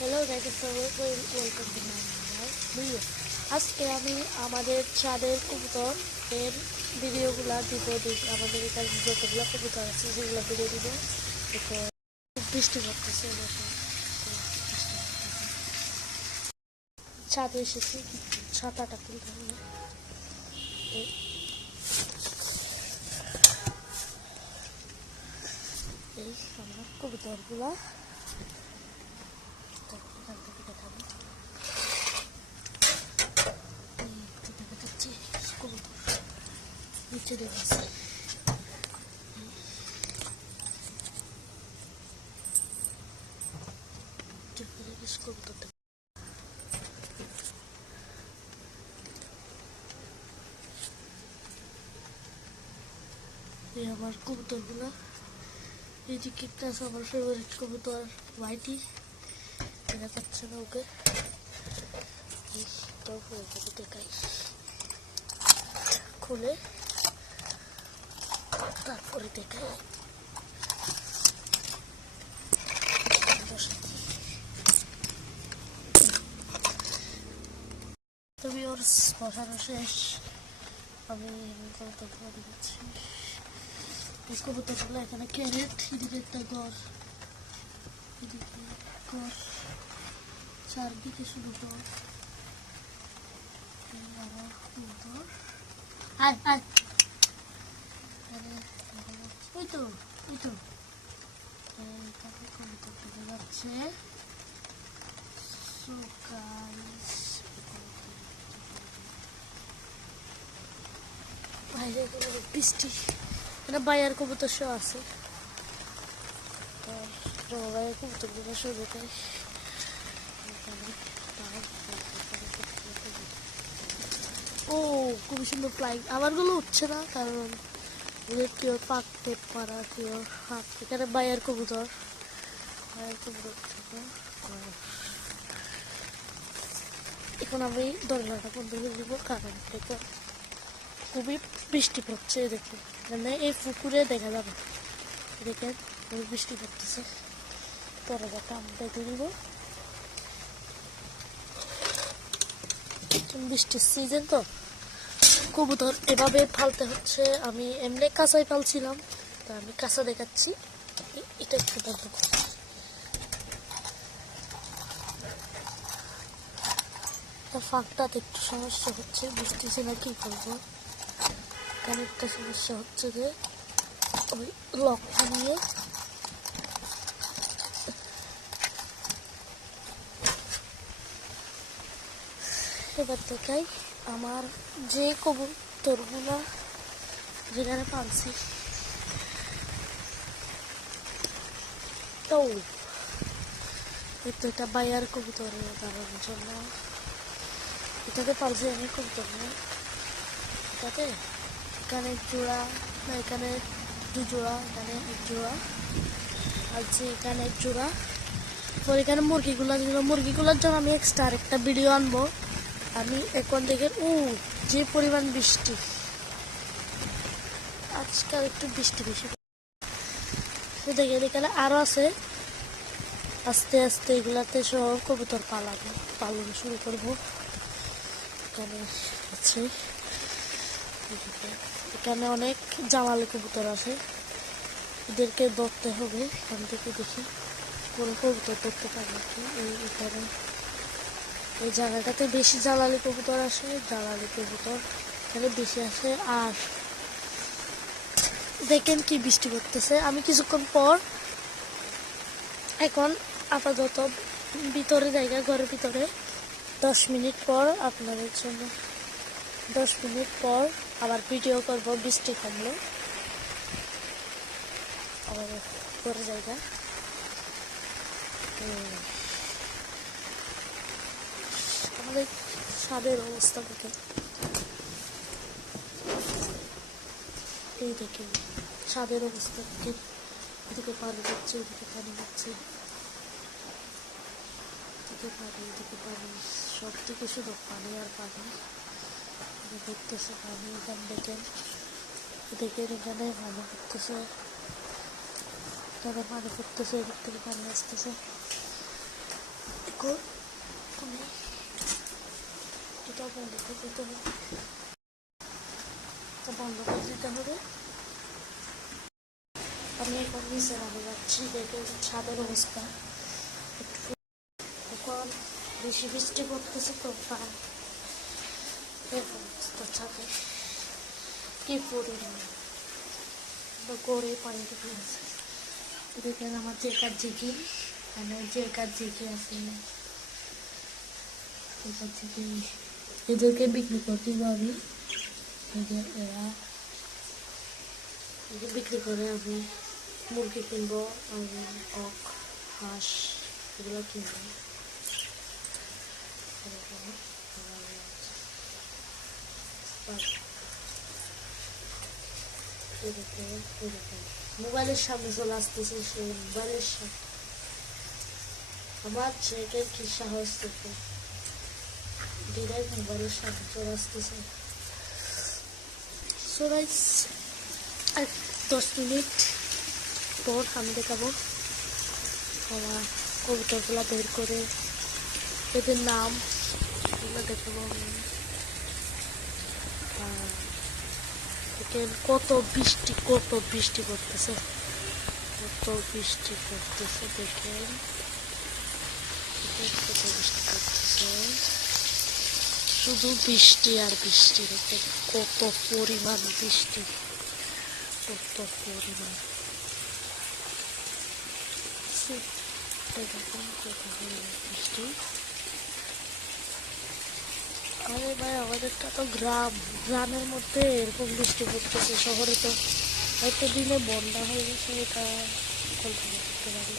Hello guys, welcome to my video. আজকে আমি আমাদের ছাদের কবুতর এর ভিডিওগুলো দিব। আমাদের এখানে যতগুলো কবুতর আছে সেগুলো ভিডিও দিব। খুব বৃষ্টি পড়তেছে, ছাদে এসেছি, ছাতাটা খুলতে হবে। এই আমার কবুতরগুলা নিচে দেখেছি। আমার কবুতরগুলা এদিকে একটা আছে আমার ফেভারিট কবুতর হোয়াইটি, দেখা যাচ্ছে না ওকে। দেখাই, খুলে তারপরে দেখাই। তবে ওর বসানো শেষ, আমি কবুতরগুলো দিচ্ছি। এই কবুতরগুলো এখানে ক্যারেট, এদিকে একটা ঘর, এদিকে ঘর, চারদিকে শুধু ঘর। আমার কবুতর ওই তো কবুতর দেখা যাচ্ছে। বাইরে বৃষ্টি, এটা বাইরের কবুতর শো আছে। বাইরের কবুতরগুলো শো দেখায়। ও খুবই সুন্দর ফ্লাইং। আমারগুলো উঠছে না কারণ কেউ পাক টেপ মারা, কেউ হাত। এখানে বাইরের কবুতর এখন আমি দরজাটা বন্ধ করে দিব কারণ খুবই বৃষ্টি পড়ছে। দেখে মানে এই পুকুরে দেখা যাবে, দেখেন বৃষ্টি পড়তেছে। দরজাটা আমি বেঁধে দিব, বৃষ্টির সিজন তো কবুতর এভাবে পালতে হচ্ছে। আমি এমনি কাঁচাই পালছিলাম, তা আমি কাঁচা দেখাচ্ছি। এটা একটু বন্ধ করি। ফাঁকটাতে একটু সমস্যা হচ্ছে, বুঝতেছি না কি করবো। এখানে একটা সমস্যা হচ্ছে যে ওই লকটা নিয়ে এবার দেখাই আমার যে কবুতরগুলো যেখানে পালছি। তো এটা বাইয়ার কবুতর দাঁড়ানোর জন্য এটাতে পালছি আমি কবুতরগুলো। এটাতে এখানে এক জোড়া, না এখানে দু জোড়া, এখানে এক জোড়া আছে, এখানে এক জোড়া। পর এখানে মুরগিগুলোর জন্য আমি এক্সট্রা একটা ভিডিও আনবো। আমি এখন দেখেন যে পরিমাণ বৃষ্টি, আজকাল একটু বৃষ্টি বেশি দেখেন। এখানে আরো আছে, আস্তে আস্তে এগুলাতে সব কবুতর পালন শুরু করবো। এখানে আছে, এখানে অনেক জামালি কবুতর আছে, এদেরকে ধরতে হবে। এখান থেকে দেখি কোনো কবুতর ধরতে পারবো নাকি। এখানে এই জায়গাটাতে বেশি জ্বালালি কবুতর আসে, জ্বালালি কবুতর এখানে বেশি আসে। আর দেখেন কি বৃষ্টি পড়তেছে। আমি কিছুক্ষণ পর, এখন আপাতত ভিতরে জায়গা, ঘরের ভিতরে 10 মিনিট পর আপনাদের জন্য 10 মিনিট পর আবার ভিডিও করব। বৃষ্টি থামলে আবার ঘরে জায়গা। আমাদের ছাদের অবস্থা দেখে, এই দেখে ছাদের অবস্থা দেখে। এদিকে পানি হচ্ছে, এদিকে পানি হচ্ছে, এদিকে পানি, এদিকে পানি, সব থেকে শুধু পানি আর পানি। দেখতেছে পানি, এখানে দেখেন এখানে পানি পড়তেছে, এখানে পানি পড়তেছে, এদিক থেকে পানি আসতেছে। দেখো তুমি এটা বন্ধ করে দিতে হবে, এটা বন্ধ করে দিতে হবে। আমি এখন নিচে নামে যাচ্ছি, দেখে ছাদের অবস্থা। এখন বেশি বৃষ্টি পড়তেছে তো এরকম অবস্থা ছাদে, কি পরিমাণ গড়ে পানি ঢুকে গেছে। দেখেন আমার জেকার ঝিকি, আমার জেকার ঝিকি আছে, জেকার ঝিকি এদেরকে বিক্রি করতে পারি। এরা বিক্রি করে আমি মুরগি কিনবো, আমি কক হাঁস এগুলো কিনবো। মোবাইলের সামনে চলে আসতেছে, সে মোবাইলের সামনে আমার ছেলেটার কি সাহস দেখে ডিরেক্ট মোবাইলের সামনে চলে আসতেছে। সো গাইস, 10 মিনিট পর আমি দেখাবো আমার কবুতরগুলো বের করে, এদের নাম এগুলো দেখাবো আমি। দেখেন কত বৃষ্টি পড়তেছে, কত বৃষ্টি পড়তেছে, দেখেন কত বৃষ্টি পড়তেছে, শুধু বৃষ্টি আর বৃষ্টি। দেখেন কত পরিমাণ বৃষ্টি, কত পরিমাণ দেখেন কত পরিমাণ বৃষ্টি। আরে ভাই, আমাদেরটা তো গ্রামের মধ্যে এরকম বৃষ্টি পড়তেছে, শহরে তো হয়তো দিনে বন্যা হয়ে গেছে, এটা কল্পনা করতে পারি।